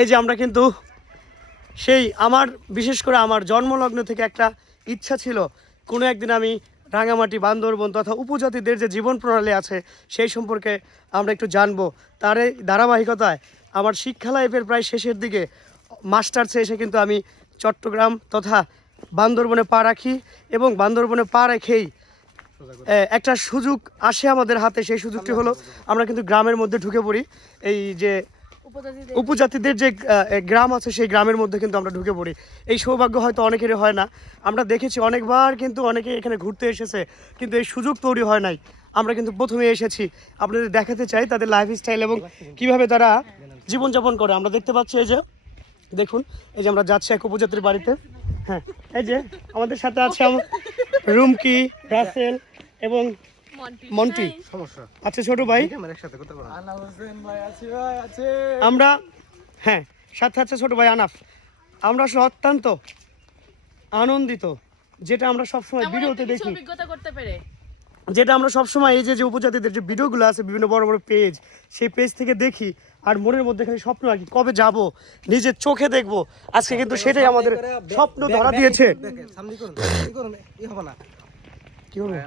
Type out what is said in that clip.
এই যে আমরা কিন্তু সেই আমার বিশেষ করে আমার জন্মলগ্ন থেকে একটা ইচ্ছা ছিল কোনো একদিন আমি রাঙামাটি বান্দরবন তথা উপজাতিদের যে জীবন প্রণালী আছে সেই সম্পর্কে আমরা একটু জানবো। তার এই ধারাবাহিকতায় আমার শিক্ষা লাইফের প্রায় শেষের দিকে মাস্টার্সে এসে কিন্তু আমি চট্টগ্রাম তথা বান্দরবনে পা রাখি এবং বান্দরবনে পা রেখেই একটা সুযোগ আসে আমাদের হাতে। সেই সুযোগটি হলো আমরা কিন্তু গ্রামের মধ্যে ঢুকে পড়ি। এই যে উপজাতিদের যে গ্রাম আছে সেই গ্রামের মধ্যে কিন্তু আমরা ঢুকে পড়ি। এই সৌভাগ্য হয়তো অনেকেরই হয় না। আমরা দেখেছি অনেকবার কিন্তু অনেকে এখানে ঘুরতে এসেছে কিন্তু এই সুযোগ তৈরি হয় নাই। আমরা কিন্তু প্রথমে এসেছি, আপনাদের দেখাতে চাই তাদের লাইফস্টাইল এবং কিভাবে তারা জীবনযাপন করে। আমরা দেখতে পাচ্ছি এই যে দেখুন, এই যে আমরা যাচ্ছি এক উপজাতির বাড়িতে। হ্যাঁ, এই যে আমাদের সাথে আছে রুমকি, রাসেল এবং মন্টি। আচ্ছা ছোট ভাই, আমরা হ্যাঁ সাথে আছে ছোট ভাই আনাফ। আমরা আসলে অত্যন্ত আনন্দিত, যেটা আমরা সবসময় ভিডিওতে দেখি, যেটা আমরা সবসময় এই যে উপজাতিদের যে ভিডিওগুলো আছে বিভিন্ন বড় বড় পেজ, সেই পেজ থেকে দেখি আর মনের মধ্যে খালি স্বপ্ন আর কি কবে যাব, নিজের চোখে দেখবো। আজকে কিন্তু সেটাই আমাদের স্বপ্ন ধরা দিয়েছে। কি হবে?